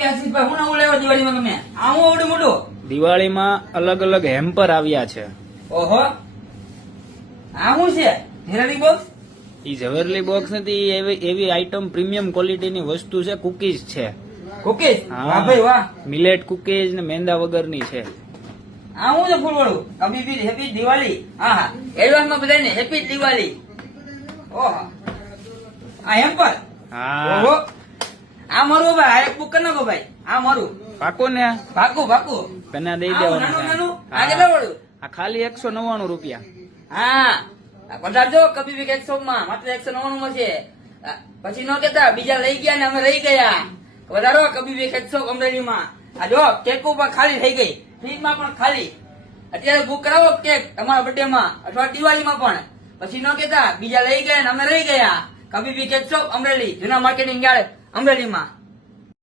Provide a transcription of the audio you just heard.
કે આશીષભાઈ હું નવું લેવા દિવાળીમાં તમે આવું આવડું મોટું દિવાળીમાં અલગ અલગ હેમ્પર આવ્યા છે. ઓહો આ શું છે હેરાની બોક્સ ઈ ઝવેરલી બોક્સ નથી, એવી આઈટમ પ્રીમિયમ ક્વોલિટીની વસ્તુ છે. કુકીઝ છે. કુકીઝ હા. વાહ ભાઈ વાહ મિલેટ કુકીઝ ને મેંદા વગરની છે. આ શું છે ફૂલવાળું કબીબી હેપી દિવાળી હા હા એડવાન્સમાં બધાને હેપી દિવાળી ઓહો આ હેમ્પર હા ઓહો આ મારું ભાઈ આ એક બુક કરી નાખો ભાઈ આ મારું પાકો ને ભાગું ભાગું તને દઈ આવું નાનું દેવાનું નાનું છે. આ કેટલા વાળું આ ખાલી 199 રૂપિયા. હા પધારજો કબીબી કેક શોપ માં માત્ર 199 માં છે પછી નો કેતા બીજા લઈ ગયા ને અમે રહી ગયા વધારો કબીબી કેક શોપ અમરેલી માં આ જો કેક ઉપર ખાલી થઈ ગઈ ફ્રીજ માં પણ ખાલી અત્યારે બુક કરાવો કેક તમારા બર્થડે માં અથવા દિવાળી માં પણ પછી નો કેતા બીજા લઈ ગયા ને અમે રહી ગયા કબીબી કેક શોપ અમરેલી જૂના માર્કેટિંગ યાર્ડ અમરેલી માં